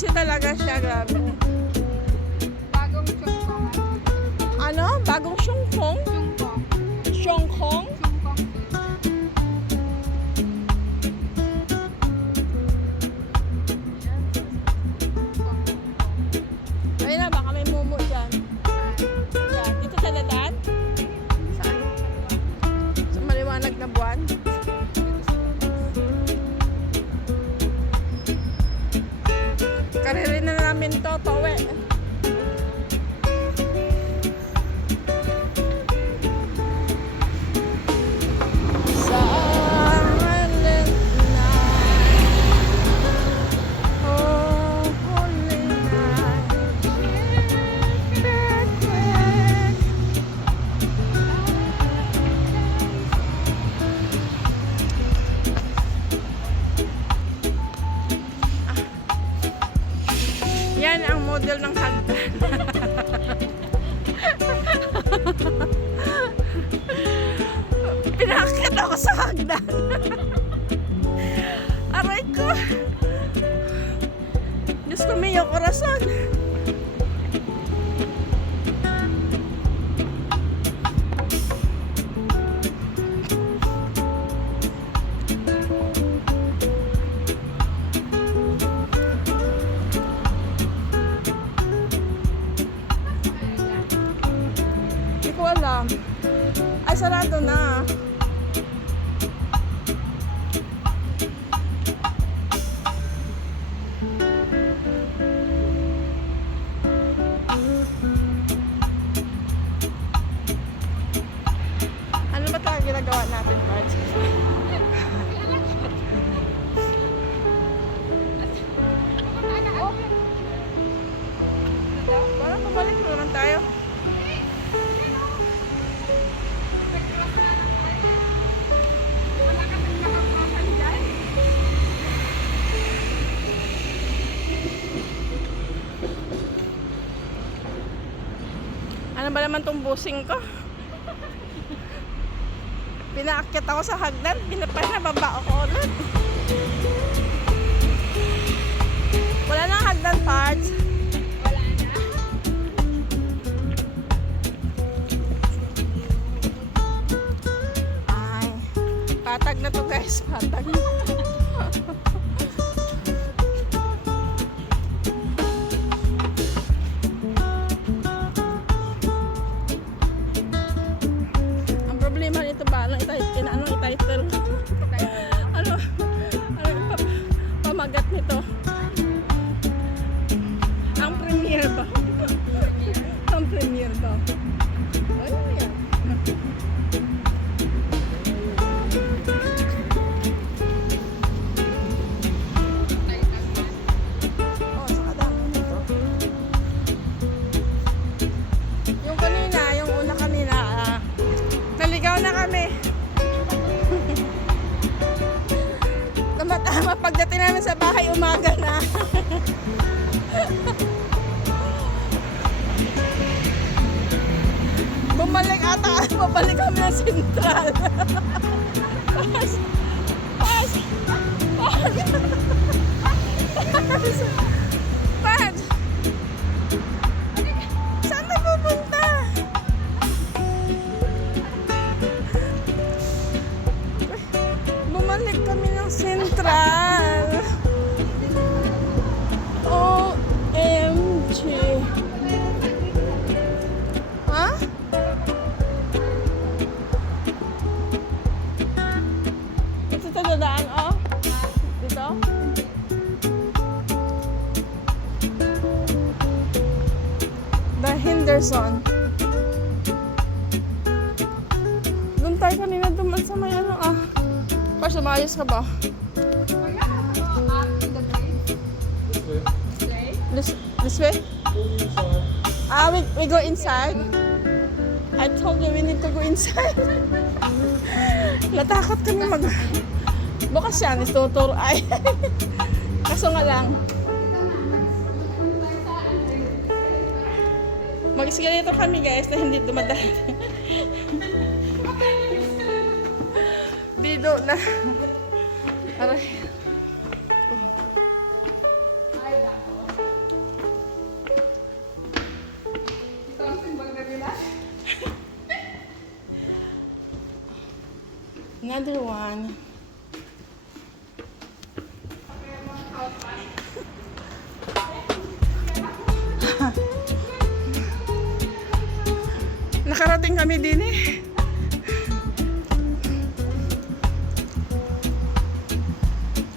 busy talaga siya, grabe. Bagong Chongkong. Ano? Bagong Shongkong? Chongkong. Shongkong? Chongkong. Ayun na, baka may mumu dyan. Yan. Dito sa dadan? Saan? Sa maliwanag na buwan? Karirin na namin to, towe. Silent night, oh holy night, yan ang model ng hagdan. Pinakit ako sa hagdan. Aray ko. Diyos ko, may korason. Hindi ko alam. Ay, sarado na. Ano ba talaga ginagawa natin, Pards? Parang pabalik mo naman tayo. Ano ba naman tong busing ko? Pinaakyat ako sa hagdan, pinababa ako ulit. Wala nang hagdan, Pards. Wala na. Ay, patag na to guys, patag. Ang problema nito ba? Anong i-title? Ano pamagat nito? Ang premiere ba? Ang premiere ba? Ano yan? Oh, saka dami nito. Yung kanina, yung una kanina, naligaw na kami. Tama-tama, pagdating namin sa bahay, umaga na. Bumalik ata, babalik kami ng Sentral. Pas! Pas! Pas! Pas! Saan na pupunta? Bumalik kami ng Sentral. OMG. Ha? Dito sa dadaan, oh. Dito? The Henderson. Doon tayo kanina duman sa may ano, ah. Pars, umayos ka ba? This way? We go inside? I told you we need to go inside. Natakot kami bukas yan, ituturo. Ay. Kaso nga lang. Mag-escalator kami guys na hindi dumadaan. Bido na. Aray. 91. Nakarating kami din eh.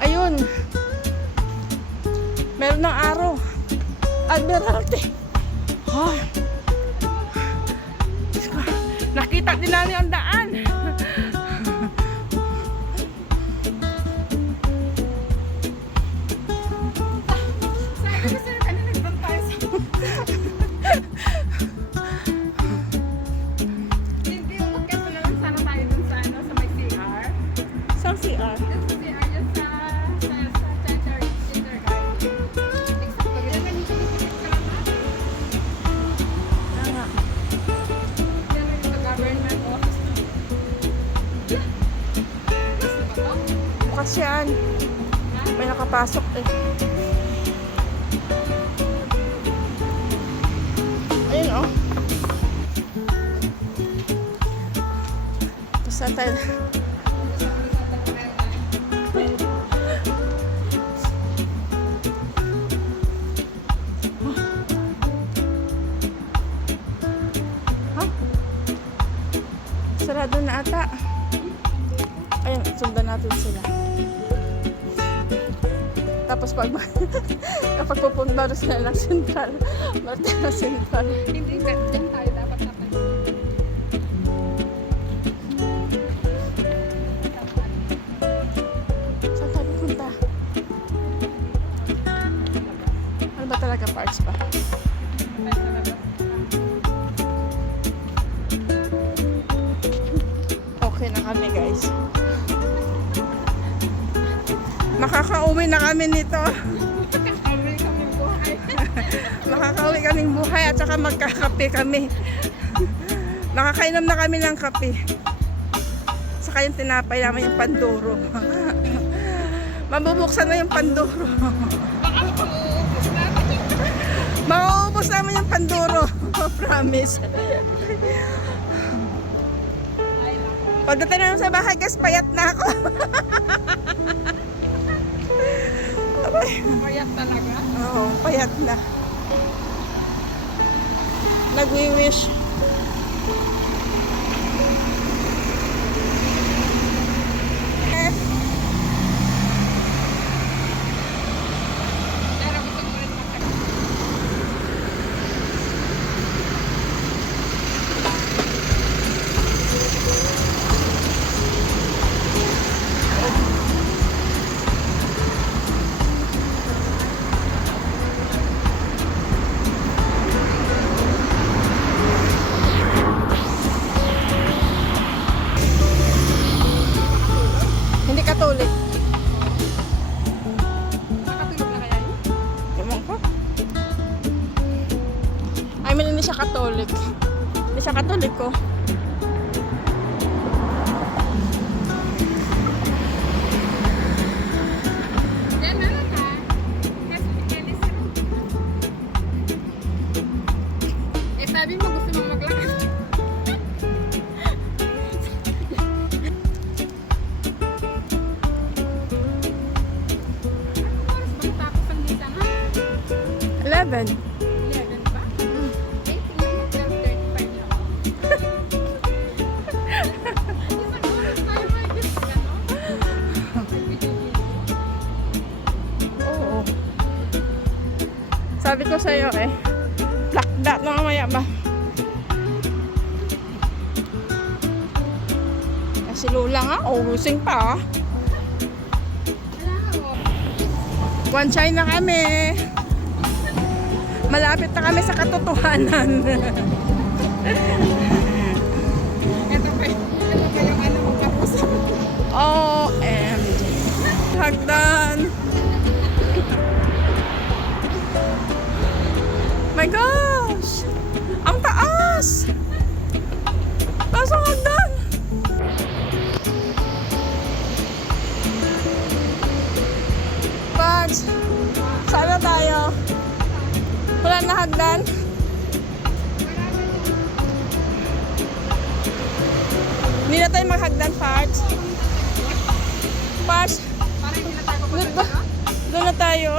Ayun. Meron ng araw. Admiralty. Ay. Diyos ko. Nakita din namin ang daan. Sabi ko sa'yo, kanina nagpunta tayo sa... Hindi, umakyat mo na lang sana tayo dun sa, ano, sa may CR. Saan CR? Dun sa CR, dun sa kindergarten. Exacto, ganyan lang yung pinipilit ka lang na. Ah, nga. Yan lang yung sa government office. Bukas na ba to? Bukas yan. May nakapasok eh. Ayun oh. Saan tayo? Huh? Sarado na ata. Ayun, sundan natin sila. Tapos pag kapag pupunta rin sila ng Central, Martina Central. Hindi, dyan tayo dapat natin. Saan tayo pupunta? Ano ba talaga parks pa? Okay na kami guys. Makakauwi na kami nito. Makakauwi kaming buhay at saka magkakape kami. Makakainom na kami ng kape. Saka yung tinapay namin yung panduro. Mabubuksan na yung panduro. Mauubos namin yung panduro. Promise. Pagdating namin sa bahay guys, payat na ako. Payat talaga. Oo, payat na. Nagwi-wish. Pero gusto ko rin magkakaroon. Hindi Katolik. Nakatulog na kaya yun? Ewan ko. I mean, hindi siya Katolik. Hindi siya Katoliko. Yan, meron ka. Kasi Dennis, eh, sabi mo gusto mong maglakad. Anong oras ba tapos ang misa nga? 11. 11 ba? Eh, tingnan mo, 12:35 na ako. Isang oras tayo mahigit sa ano? Oo. Sabi ko sa'yo eh. Lakda na mamaya ba? Si Lola nga, using pa ah. One China kami. Malapit na kami sa katotohanan. Ito pa yung ano mo tapos. OMG. Hagdan. My gosh! Ang taas! Taas ang hagdan! Pads, saan na tayo? Wala na hagdan? Hindi na tayo maghagdan, Pads. Pas, Para hindi na tayo doon papunta ba? dito. Doon na tayo.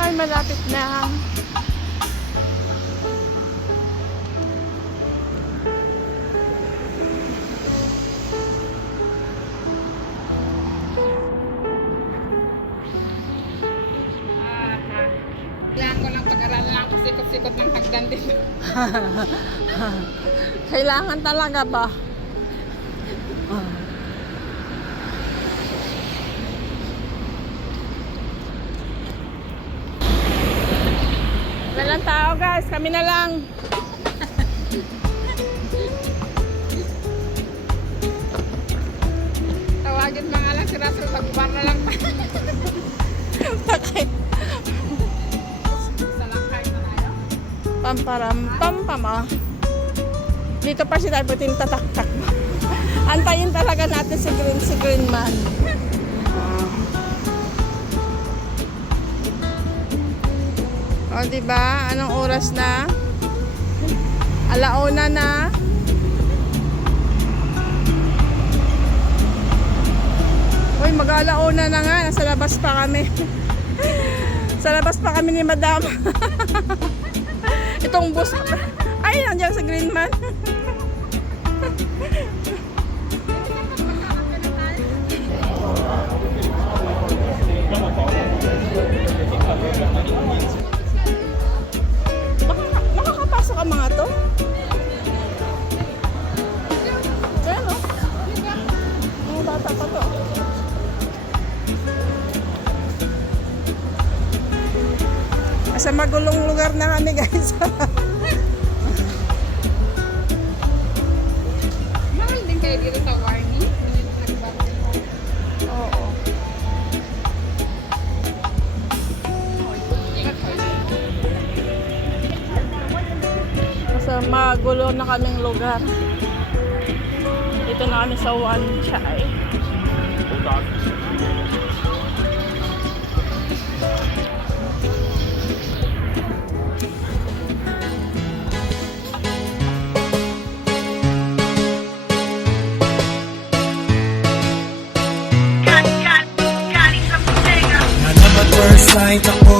Ay, malapit na. Kailangan ko lang pag-aralan ang pasikot-sikot ng hagdan dito. Kailangan talaga ba? Walang tao guys, kami na lang. Tawagin mga lang si Russell, pag-bar na lang tayo. Takay. Isa lang kayo na tayo. Pamparam, pampama. Dito pa siya tayo tatak-tak. Antayin talaga natin si Green Man. O, diba? Anong oras na? Alauna na. Uy, mag-alauna na nga. Nasa labas pa kami. Sa labas pa kami ni Madam. Itong bus. Ay, nandiyan sa Green Man. Nakakapasok ang mga to? Kaya no? Mga bata pa to. Sa magulong lugar na kami guys. Mahal din kayo dito sa Warney. Oo. Sa magulo na kaming lugar. Dito na kami sa One Chai. First sight ako